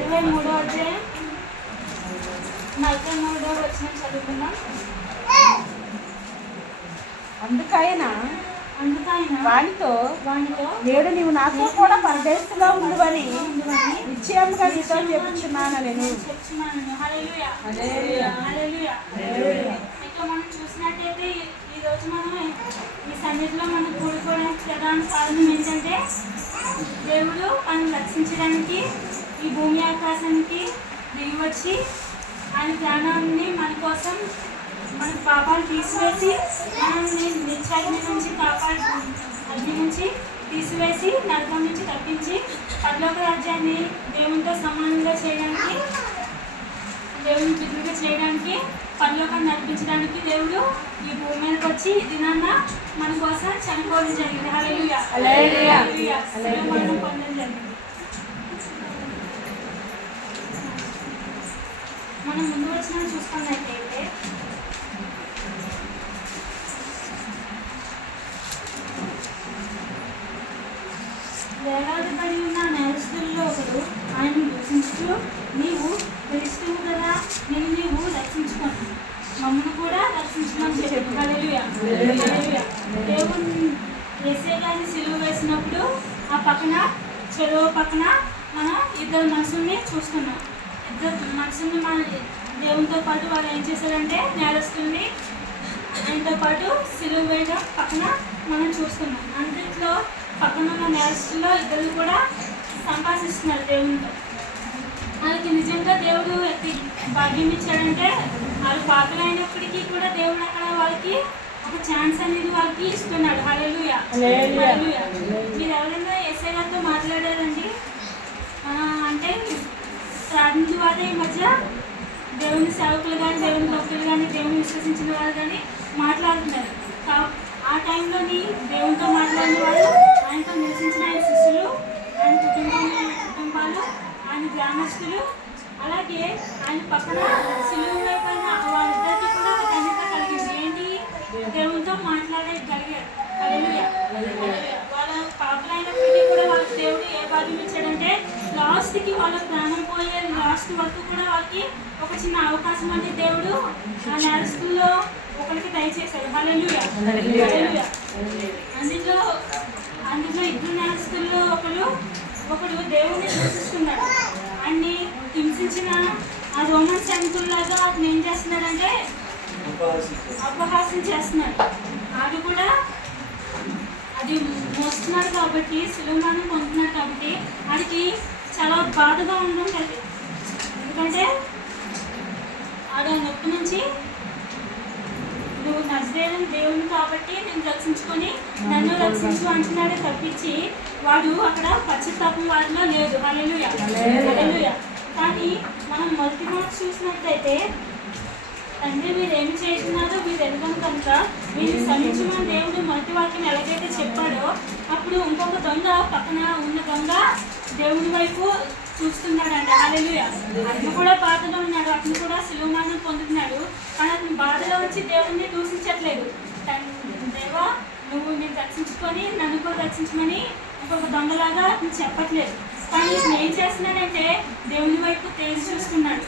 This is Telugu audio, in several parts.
23వ అధ్యాయం 43వ వచనం చదువుకున్నాం. అందుకైనా వానితో నేడు నీవు నాతో నేను కూడా పరదేశంలో ఉండువని నిశ్చయముగా నీతో చెప్పుచున్నాను. ఇక మనం చూసినట్టయితే ఈ రోజు మనం ఈ సన్నిధిలో మనం కూడుకోవడానికి ప్రధాన కారణం ఏంటంటే దేవుడు మనం రక్షించడానికి ఈ భూమి ఆకాశానికి దిగి వచ్చి ఆయన ప్రాణాన్ని మన కోసం మన పాపాలు తీసివేసి మనల్ని నిత్యాగ్ని నుంచి అగ్ని నుంచి తీసివేసి నరకం నుంచి తప్పించి పరలోక రాజ్యాన్ని దేవునితో సమానంగా చేయడానికి, దేవుని బిడ్డలుగా చేయడానికి, పరలోకాన్ని నడిపించడానికి దేవుడు ఈ భూమి మీదకి వచ్చి ఈ దినాన్న మన కోసం చనిపోవడం జరిగింది. హల్లెలూయా. మనం పొందడం జరిగింది. మనం ముందు వచ్చిన చూసుకున్నట్టయితే వేలాది పడి ఉన్న నేరస్తుల్లో ఒకడు ఆయనను దూషించుతూ, నీవు క్రీస్తువు కదా, నీవు రక్షించుకోను, మమ్మల్ని కూడా రక్షించుకోని చెప్పాడు. హల్లెలూయా. దేవుని యేసయ్య గారిని సిలువ వేసినప్పుడు ఆ పక్కన చెరువు పక్కన మనం ఇద్దరు మనుషుల్ని చూస్తున్నాం. ఇద్దరు మనుషుల్ని మన దేవునితో పాటు వాళ్ళు ఏం చేశారంటే నేరస్తుల్ని ఆయనతో పాటు సిలువ వేయడం పక్కన మనం చూస్తున్నాం. అందులో పక్కన ఉన్న నేరస్తుల్లో ఇద్దరు కూడా సంభాషిస్తున్నారు దేవునితో. వాళ్ళకి నిజంగా దేవుడు భాగ్యం ఇచ్చాడంటే వాళ్ళు పాపలు అయినప్పటికీ కూడా దేవుడు అక్కడ వాళ్ళకి ఒక ఛాన్స్ అనేది వాళ్ళకి ఇస్తున్నాడు. హల్లెలూయా. మీరు ఎవరైనా యేసయ్య గారితో మాట్లాడారండి అంటే ప్రార్థన ద్వారా ఈ మధ్య దేవుని సేవకులు కానీ, దేవుని భక్తులు కానీ, దేవుని విశ్వసించిన వారు కానీ మాట్లాడుతున్నారు. ఆ టైంలోని దేవునితో మాట్లాడిన వాళ్ళు, ఆయనతో నివసించిన ఆయన శిష్యులు, ఆయన కుటుంబాలు, ఆయన గ్రామస్తులు, అలాగే ఆయన పక్కన సిలువ పైన వాళ్ళిద్దరికీ కూడా ఒక ధన్యత కలిగింది. ఏంటి? దేవునితో మాట్లాడగలిగారు. హల్లెలూయా. వాళ్ళ పాపలైనప్పటికీ కూడా వాళ్ళకి దేవుడు ఏ భాగ్యం ఇచ్చాడంటే లాస్ట్కి వాళ్ళ ప్రాణం పోయే లాస్ట్ వరకు కూడా వాళ్ళకి ఒక చిన్న అవకాశం అంటే దేవుడు ఆ నేరస్తుల్లో ఒకరికి దయచేశాడు. హల్లెలూయా. అందులో ఇద్దరు నేరస్తుల్లో ఒకడు దేవుడిని దూషిస్తున్నాడు. అన్ని హింసించిన ఆ రోమన్ సైనికుల్లాగా అతను ఏం చేస్తున్నాడంటే అపహాస్యం చేస్తున్నాడు. అది కూడా అది మోస్తున్నాడు కాబట్టి, సులభాన్ని పొందుతున్నాడు కాబట్టి వాడికి చాలా బాధగా ఉండడం కలిగి, ఎందుకంటే ఆడ నొప్పి నుంచి నువ్వు నజరేయుడైన దేవుని కాబట్టి నేను రక్షించుకొని నన్ను రక్షించు అంటున్నాడే తప్పించి వాడు అక్కడ పశ్చాత్తాపం వాడిలో లేదు. హల్లెలూయా. కానీ మనం మొదటి మాట చూసినట్లయితే తండ్రి మీరు ఏమి చేస్తున్నారో మీరు ఎదగం కనుక మీరు శ్రమించమని దేవుడు మొదటి వాక్యం ఎలాగైతే చెప్పాడో అప్పుడు ఇంకొక దొంగ పక్కన ఉన్న దొంగ దేవుని వైపు చూస్తున్నాడంట. హల్లెలూయా. అతను కూడా బాధలో ఉన్నాడు, అతను కూడా సిలువమరణం పొందుతున్నాడు. కానీ అతను బాధలో వచ్చి దేవుడిని దూషించట్లేదు. దేవా నువ్వు నేను రక్షించుకొని నన్ను కూడా రక్షించమని ఇంకొక దొంగలాగా అతను చెప్పట్లేదు. కానీ ఇతను ఏం చేస్తున్నాడంటే దేవుని వైపు తేల్చి చూస్తున్నాడు.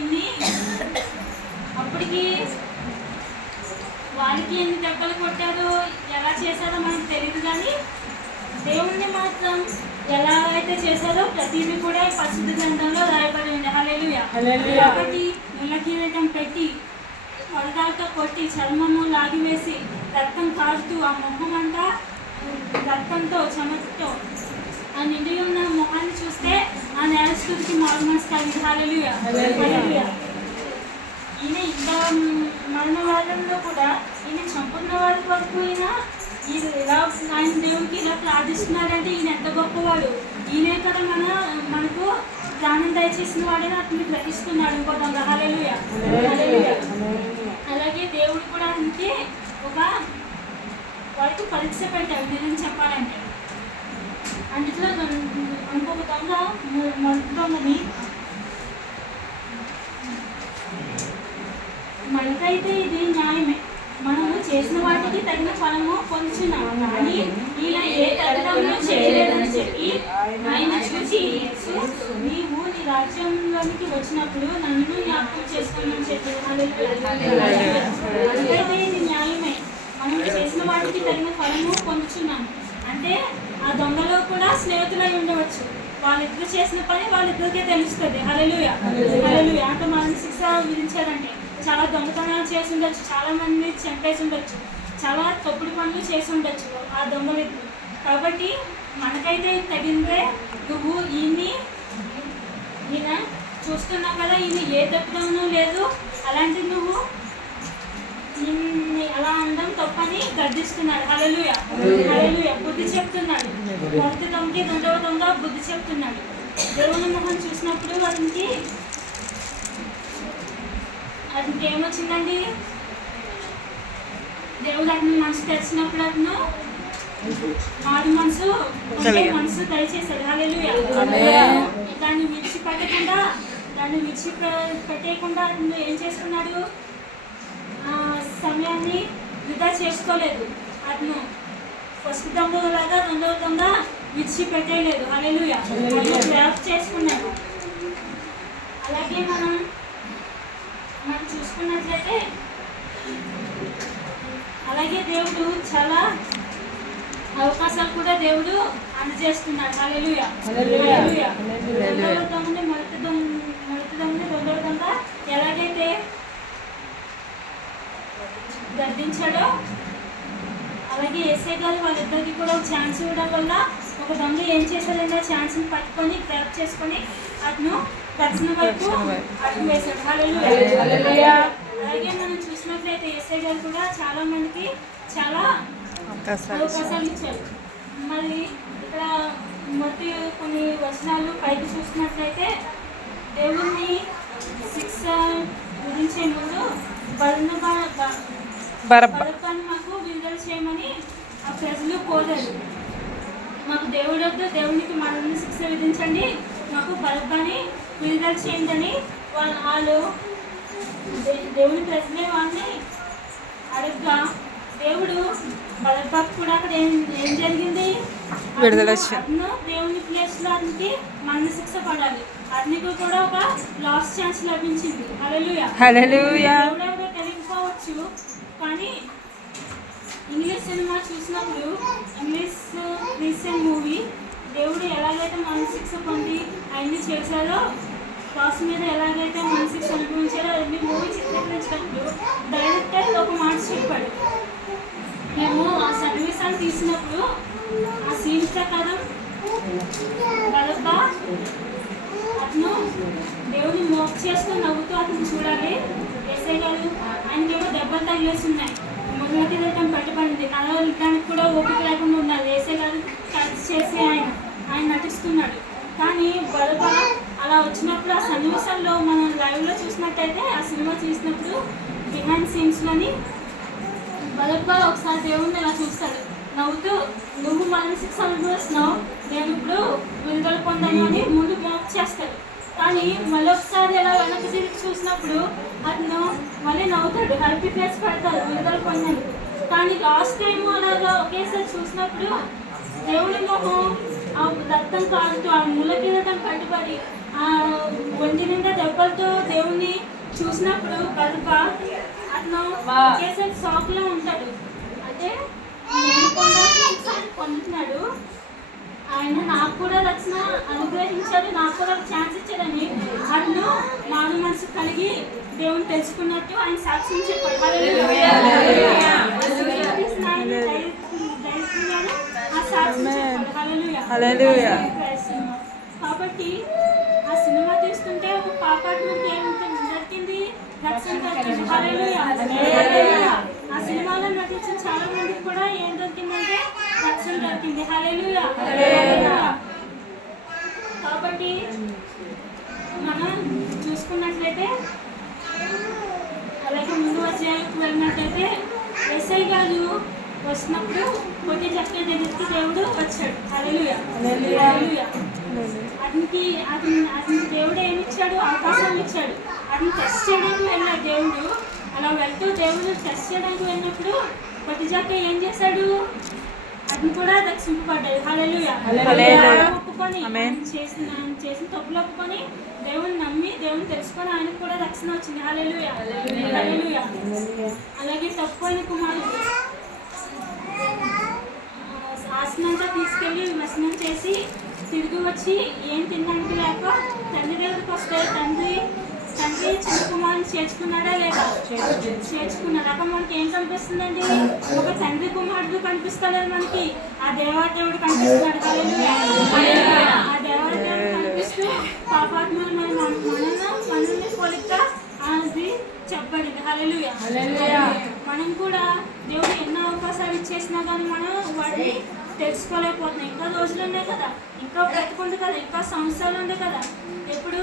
ఇది అప్పటికి వారికి ఎన్ని దెబ్బలు కొట్టారో ఎలా చేశారో మనకు తెలియదు, కానీ దేవుణ్ణి మాత్రం ఎలా అయితే చేశారో ప్రతిదీ కూడా పరిశుద్ధ గ్రంథంలో రాయబడి ఉంది. హల్లెలూయా. కాబట్టి ముళ్ళ కిరీటం పెట్టి వరదాలతో కొట్టి చర్మము లాగివేసి రక్తం కారుతూ ఆ మొహం అంతా రక్తంతో చెమటతో ఆ నిండి ఉన్న మొహాన్ని చూస్తే ఆ నేరస్తుడికి మారు మనసు కలిగింది. హల్లెలూయా. ఈయన ఇంత మరణ వారంలో కూడా ఈయన చంపున్న వారి వరకు ఇలా ఆయన దేవుడికి ఇలా ప్రార్థిస్తున్నాడంటే ఈయన ఎంత గొప్పవాడు. ఈయనే కదా మనకు ప్రాణం దయచేసిన వాడని అతన్ని గ్రహిస్తున్నాడు ఇంకో దొంగ. హల్లెలూయా. అలాగే దేవుడు కూడా అతనికి వాడికి పరీక్ష పెట్టాడు నిజం చెప్పాలంటే. అందులో ఇంకొక దొంగ మొదటి దొంగని మనకైతే ఇది న్యాయమే, మనము చేసిన వాటికి తగిన ఫలము పొందుతున్నాము. కానీ ఈయన ఏ తగ్గడంలో చేయలేదని చెప్పి ఆయన చూసి నీవు రాజ్యంలోనికి వచ్చినప్పుడు నన్ను జ్ఞాపకం చేసుకోమని చెప్పారు. అందుకైతే ఇది న్యాయమే, మనం చేసిన వాటికి తగిన ఫలము పొందుచున్నాము. అంటే ఆ దొంగలో కూడా స్నేహితులై ఉండవచ్చు. వాళ్ళిద్దరు చేసిన పని వాళ్ళిద్దరికే తెలుస్తుంది. హల్లెలూయా హల్లెలూయా. అంటే మరణ శిక్ష విధించారంటే చాలా దొంగతనాలు చేసి ఉండొచ్చు, చాలా మంది చంపేసి ఉండొచ్చు, చాలా తప్పుడు పనులు చేసి ఉండొచ్చు ఆ దొంగలిద్దరు. కాబట్టి మనకైతే తగిందే. నువ్వు ఈయన చూస్తున్నావు కదా, ఈయన ఏ తప్పుదనూ లేదు, అలాంటి నువ్వు ఈయన్ని అలా అనడం తప్పని గర్దిస్తున్నాడు. హల్లెలూయా హల్లెలూయా. బుద్ధి చెప్తున్నాడు. మొదటి దొంగకి రెండవ దొంగ బుద్ధి చెప్తున్నాడు. దేవుని మొహం చూసినప్పుడు అతనికి ఏమొచ్చిందండి? దేవుడు అతని మనసు తెచ్చినప్పుడు అతను మారు మనసు మనసు దయచేశాడు. హల్లెలూయా. దాన్ని విడిచిపెట్టకుండా అతను ఏం చేసుకున్నాడు? సమయాన్ని వృధా చేసుకోలేదు. అతను ఫస్ట్ దొంగలాగా రెండవ దొంగ విడిచిపెట్టేయలేదు. హల్లెలూయా. గ్రాప్ చేసుకున్నాడు. అలాగే మనం చూసుకున్నట్లయితే అలాగే దేవుడు చాలా అవకాశాలు కూడా దేవుడు అందజేస్తున్నాడు. హల్లెలూయా హల్లెలూయా. రెండవ దొంగని మొదటి దొంగని రెండవ దొంగ ఎలాగైతే గర్దించాడో అలాగే యేసయ్య గారు వాళ్ళిద్దరికి కూడా ఒక ఛాన్స్ ఇవ్వడం వల్ల ఒక దొంగ ఏం చేశాడంటే ఆ ఛాన్స్ని పట్టుకొని గ్రాప్ చేసుకొని అతను రక్షణ వైపు అడుగు వేశాడు. హల్లెలూయా. అలాగే మనం చూసినట్లయితే యేసయ్య గారు కూడా చాలా మందికి చాలా అవకాశాలు ఇచ్చారు. మరి ఇక్కడ మొదటి కొన్ని వచనాలు పైకి చూసినట్లయితే దేవుని శిక్ష గురించే ముందు బరబ్బను మాకు విడుదల చేయమని ఆ ప్రజలు కోరారు. మాకు దేవునికి మరణ శిక్ష విధించండి, మాకు బరబ్బని విడుదల చేయండి అని వాళ్ళు దేవుని ప్రజలే వాళ్ళని అడగ్గా దేవుడు బరబ్బకు కూడా అక్కడ ఏం జరిగింది? అతను దేవుని ప్లేస్ లో అతనికి మరణ శిక్ష పడాలి. అతనికి కూడా ఒక లాస్ట్ ఛాన్స్ లభించింది. హల్లెలూయా. దేవుడు తెలియకపోవచ్చు, కానీ ఇంగ్లీష్ సినిమా చూసినప్పుడు ఇంగ్లీష్ రీసెంట్ మూవీ దేవుడు ఎలాగైతే మరణ శిక్ష పొంది అవన్నీ చేశారో, క్రాస్ మీద ఎలాగైతే మరణ శిక్ష అనుభవించారో అవన్నీ మూవీ చిత్రీకరించినప్పుడు డైరెక్టర్ ఒక మాట చెప్పాడు. మేము ఆ సన్నివేశాన్ని తీసినప్పుడు ఆ సీన్ ప్రకారం బరబ్బ అతను దేవుని మోక్ చేస్తూ నవ్వుతూ అతను చూడాలి. యేసయ్య గారు ఆయనకేమో దెబ్బలు తగిలేసి ఉన్నాయి, ముళ్ళకి రకం పట్టుబడింది, నడవడానికి కూడా ఓపిక లేకుండా ఉన్నారు. యేసయ్య గారు ఖర్చు చేసి ఆయన నటిస్తున్నాడు. కానీ బరబ్బ అలా వచ్చినప్పుడు ఆ సన్నివేశాల్లో మనం లైవ్లో చూసినట్టయితే ఆ సినిమా చూసినప్పుడు బిహైండ్ సీన్స్లోని బరబ్బ ఒకసారి దేవుడిని ఇలా చూస్తాడు నవ్వుతూ, నువ్వు మరణ శిక్ష అనుభవిస్తున్నావు, నేను ఇప్పుడు విడుదల పొందాను అని ముందు మోక్ చేస్తాడు. కానీ మళ్ళీ ఒకసారి అలా వెనక్కి తిరిగి చూసినప్పుడు అతను మళ్ళీ నవ్వుతాడు, హ్యాపీ ఫేస్ పెడతాడు విడుదల పొందాను. కానీ లాస్ట్ టైం అలాగా ఒకేసారి చూసినప్పుడు దేవుడి మొహం ఆ రక్తం కాలుతూ ఆ ముళ్ళకిరటం కట్టుబడి ఆ ఒంటి నిండా దెబ్బలతో దేవుణ్ణి చూసినప్పుడు బరబ్బ అతను ఒకేసారి షాక్లో ఉంటాడు. అంటే పొందుతున్నాడు, ఆయన నాకు కూడా రక్షణ అనుగ్రహించాడు, నాకు కూడా ఛాన్స్ ఇచ్చాడని అతను మానవ మనసు కలిగి దేవుని తెలుసుకున్నట్టు ఆయన సాక్ష్యం చెప్పాడు. ఆ సాక్ష్యం చెప్పాడు. కాబట్టి ఆ సినిమా తీస్తుంటే ఒక పాపాత్మకి ఏమిటి దొరికింది? రక్షణ దొరికింది. ఆ సినిమాలో నటించిన చాలా మందికి కూడా ఏం దొరికిందంటే రక్షణ దొరికింది. హల్లెలూయా. కాబట్టి మనం చూసుకున్నట్లయితే అలాగే ముందు అధ్యాయంకి వెళ్ళినట్లయితే యేసయ్య గారు వచ్చినప్పుడు కొద్ది చక్క దగ్గరికి దేవుడు వచ్చాడు. హల్లెలూయా. అతనికి దేవుడు ఏమి ఇచ్చాడు? అవకాశం ఇచ్చాడు. అతను టెస్ట్ చేయడానికి వెళ్ళాడు దేవుడు. అలా వెళ్తూ దేవుడు టెస్ట్ చేయడానికి వెళ్ళినప్పుడు కొద్ది చక్క ఏం చేశాడు? అతను కూడా రక్షింపబడ్డాడు. హల్లెలూయా. హల్లెలూయా. ఒప్పుకొని ఆయన చేసిన తప్పులు ఒప్పుకొని దేవుని నమ్మి దేవుని తెలుసుకొని ఆయనకు కూడా రక్షణ వచ్చింది. హల్లెలూయా. హల్లెలూయా. అలాగే తప్పైన కుమారుడు ఆసనంతా తీసుకెళ్ళి వ్యసనం చేసి తిరిగి వచ్చి ఏం తినడానికి లేక తండ్రి దగ్గరికి వస్తే తండ్రి చిన్న కుమారుని చేర్చుకున్నాడా లేదా? చేర్చుకున్నాడు. అక్కడ మనకి ఏం కనిపిస్తుందండి? ఒక తండ్రి కుమారుడు కనిపిస్తలేదు మనకి, ఆ దేవాదేవుడు కనిపిస్తున్నాడు. హల్లెలూయా. ఆ దేవాదేవుడు కనిపిస్తూ పాపాత్మలు మనల్ని పోలిక అది చెప్పబడింది. హల్లెలూయా. మనం కూడా దేవుడు ఎన్నో అవకాశాలు ఇచ్చేసినా కానీ మనం వాటిని తెలుసుకోలేకపోతున్నాం. ఇంకా రోజులు ఉన్నాయి కదా, ఇంకా బ్రతుకుంది కదా, ఇంకా సంవత్సరాలు ఉంది కదా. ఎప్పుడు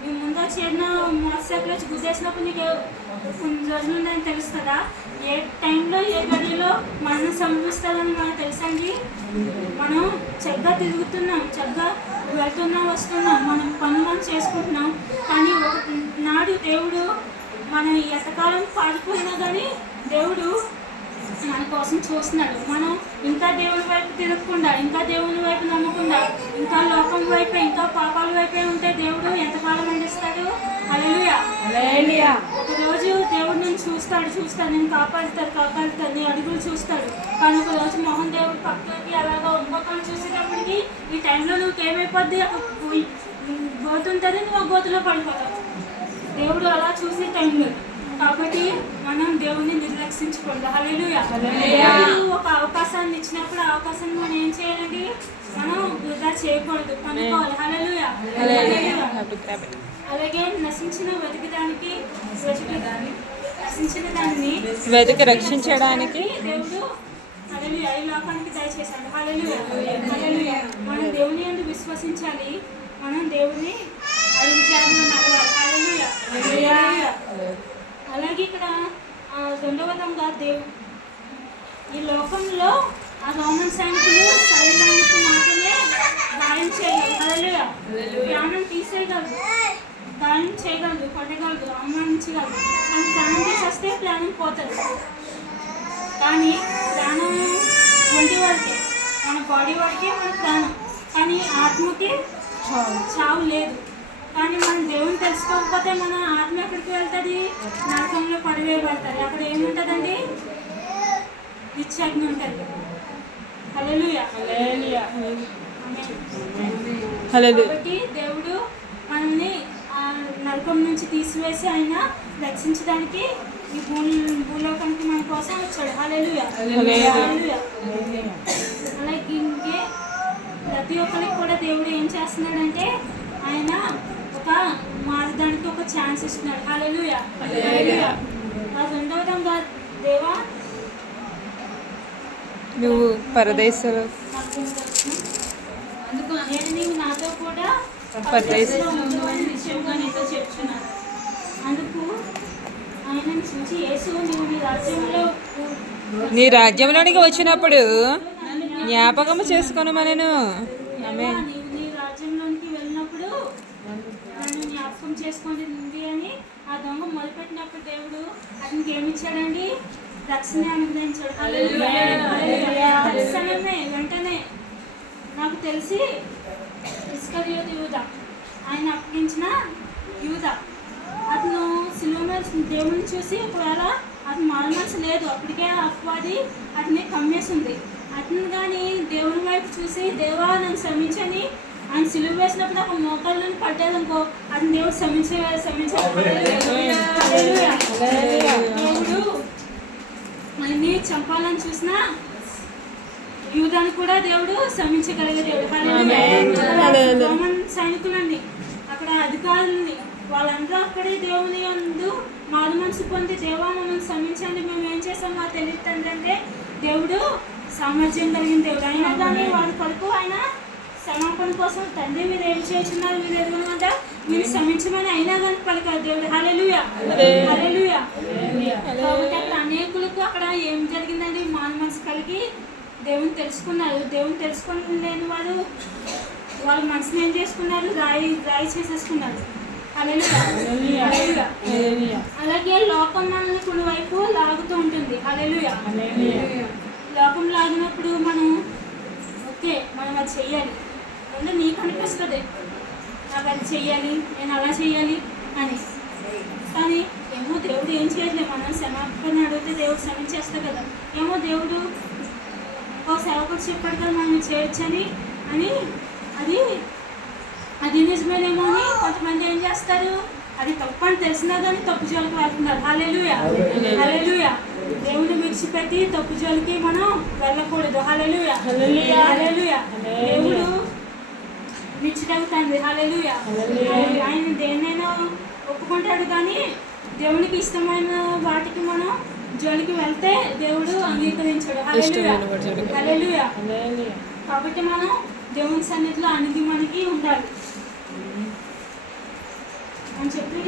నీ ముందు చేరిన మోటార్ సైకిల్ వచ్చి గుద్దేసినప్పుడు నీకు కొన్ని రోజులు ఉందని తెలుస్తుందా? ఏ టైంలో ఏ గడిలో మనం సంభవిస్తుందని మనకు తెలుసండి. మనం చక్కగా తిరుగుతున్నాం, చక్కగా వెళ్తున్నాం, వస్తున్నాం, మనం పనులు చేసుకుంటున్నాం. కానీ ఒక నాడు దేవుడు మన ఎంతకాలం పారిపోయినా కానీ దేవుడు మన కోసం చూస్తున్నాడు. మనం ఇంకా దేవుని వైపు తిరగకుండా, ఇంకా దేవుని వైపు నమ్మకుండా, ఇంకా లోకం వైపే, ఇంకా పాపాల వైపే ఉంటే దేవుడు ఎంతకాలం అందిస్తాడు? హల్లెలూయా. ఒకరోజు దేవుడు నేను చూస్తాడు, నేను కాపాడుతాడు, నీ అడుగులు చూస్తాడు. కానీ ఒక రోజు మోహన్ దేవుడు పక్కకి అలాగా ఇంకొకరు చూసేటప్పటికి ఈ టైంలో నువ్వుకేమైపోద్ది? గోతుంటుంది, నువ్వు ఆ గోతులో పడిపోతావు. దేవుడు అలా చూసే టైంలో. కాబట్టి మనం దేవుణ్ణి నిర్లక్షించకూడదు. హల్లెలూయా. ఒక అవకాశాన్ని ఇచ్చినప్పుడు ఆ అవకాశాన్ని మనం ఏం చేయాలండి? మనం వృధా చేయకూడదు, పనుకోవాలి. హల్లెలూయా. అలాగే నశించిన దాన్ని వెతికి రక్షించడానికి దేవుడు హల్లెలూయా ఈ లోకానికి దయచేశాడు. హల్లెలూయా. మనం దేవుని యందు విశ్వసించాలి, మనం దేవుని అడుగు జాడలో నడవాలి. హల్లెలూయా. అలాగే ఇక్కడ రెండవ విధంగా ఈ లోకంలో ఆ రోమన్ సైనికులు శరీరానికి మాత్రమే గాయం చేయగలరు. హల్లెలూయా. ప్రాణం తీసేయగలరు, గాయం చేయగలరు, కొట్టగలరు, అవమానించగలరు. మన ప్రాణం తీసేస్తే ప్రాణం పోతుంది. కానీ ప్రాణం ఒంటి వరకే, మన బాడీ వరకే మన ప్రాణం. కానీ ఆత్మకి చావు లేదు. కానీ మనం దేవుని తెలుసుకోకపోతే మన ఆత్మ ఎక్కడికి వెళ్తుంది? నరకంలో పడివేయబడతారు. అక్కడ ఏముంటుందండి? నిత్యాగ్ని ఉంటుంది. హల్లెలూయా. కాబట్టి దేవుడు మనల్ని నరకం నుంచి తీసివేసి ఆయన రక్షించడానికి ఈ భూలోకానికి మన కోసం వచ్చాడు. హల్లెలూయా. అలాగే ఇంకే ప్రతి ఒక్కరికి కూడా దేవుడు ఏం చేస్తున్నాడంటే ఆయన మారడానికి ఒక ఛాన్స్ ఇస్తున్నాడు. హల్లెలూయా. రెండవ విధంగా దేవా నువ్వు పరదేశంలో అందుకు నేను నీవు నాతో కూడా పరదేశంలో ఉండవని నిశ్చయంగా నీతో చెప్తున్నాను. అందుకు ఆయనను చూసి యేసు నీవు నీ రాజ్యంలోనికి వచ్చినప్పుడు జ్ఞాపకము చేసుకొని మనను నీ రాజ్యంలోనికి వెళ్ళినప్పుడు నన్ను జ్ఞాపకం చేసుకుంటుంది అని ఆ దొంగ మొదలుపెట్టినప్పుడు దేవుడు అతనికి ఏమి ఇచ్చాడండి? రక్షణ అనుగ్రహించాడు. తక్షణమే వెంటనే నాకు తెలిసి ఇస్కరియోతు యూదా, ఆయన అప్పగించిన యూదా, అతను సిలువ మీద దేవుని చూసి ఒకవేళ అతను మారమనసు లేదు, అప్పటికే అపవాది అతన్ని కమ్మేసింది. అతను కానీ దేవుని వైపు చూసి దేవా నన్ను క్షమించని ఆయన సిలువ వేసినప్పుడు ఒక మోకాళ్ళని పడ్డాదనుకో, అతను దేవుడు దేవుడు ఆయన్ని చంపాలని చూసినా యూదాన్ని కూడా దేవుడు క్షమించగలిగే దేవుడు. రోమన్ సైనికులండి, అక్కడ అధికారులని, వాళ్ళందరూ అక్కడే దేవుని యందు మారు మనసు పొంది దేవా మమ్మల్ని క్షమించండి, మేము ఏం చేసామో తెలియదు తండ్రి అంటే దేవుడు సామర్థ్యం కలిగిన దేవుడు. అయినా కానీ వారి కొరకు ఆయన క్షమాపణ కోసం తండ్రి మీరు ఏం చేస్తున్నారు, మీరు ఎదుగుమంటే మీరు క్షమించమని అయినా కానీ పలికారు దేవుడు. హల్లెలూయా. కాబట్టి అక్కడ అనేకులకు అక్కడ ఏం జరిగిందండి? మారు మనసు కలిగి దేవుని తెలుసుకున్నారు. దేవుని తెలుసుకొని లేని వారు వాళ్ళ మనసుని ఏం చేసుకున్నారు? రాయి చేసేసుకున్నారు. హల్లెలూయా. అలాగే లోకం మనల్ని కొన్ని వైపు లాగుతూ ఉంటుంది. హల్లెలూయా. లోకంలో ఆగినప్పుడు మనం ఓకే మనం అది చెయ్యాలి అంటే నీకు అనిపిస్తుంది నాకు అది చెయ్యాలి నేను అలా చెయ్యాలి అని. కానీ ఏమో దేవుడు ఏం చేయట్లేదు, మనం క్షమాపణ అడిగితే దేవుడు క్షమించేస్తాడు కదా. ఏమో దేవుడు ఇంకో సేవకుడు చెప్పాడు కదా మనం చేర్చని అని. అది నిజమేనేమో అని కొంతమంది ఏం చేస్తారు, అది తప్పు అని తెలిసినా కానీ తప్పు జోలికి వెళ్తున్నారు. హల్లెలూయా హల్లెలూయా. దేవుడు విడిచిపెట్టి తప్పు జోలికి మనం వెళ్ళకూడదు. హల్లెలూయా హల్లెలూయా. దేవుడు నిశ్చితవుతుంది. హల్లెలూయా. ఆయన దేన్నైనా ఒప్పుకుంటాడు, కానీ దేవునికి ఇష్టమైన వాటికి మనం జోలికి వెళ్తే దేవుడు అంగీకరించాడు. హల్లెలూయా హల్లెలూయా. కాబట్టి మనం దేవుని సన్నిధిలో అణిగి మనకి ఉండాలి అని చెప్పి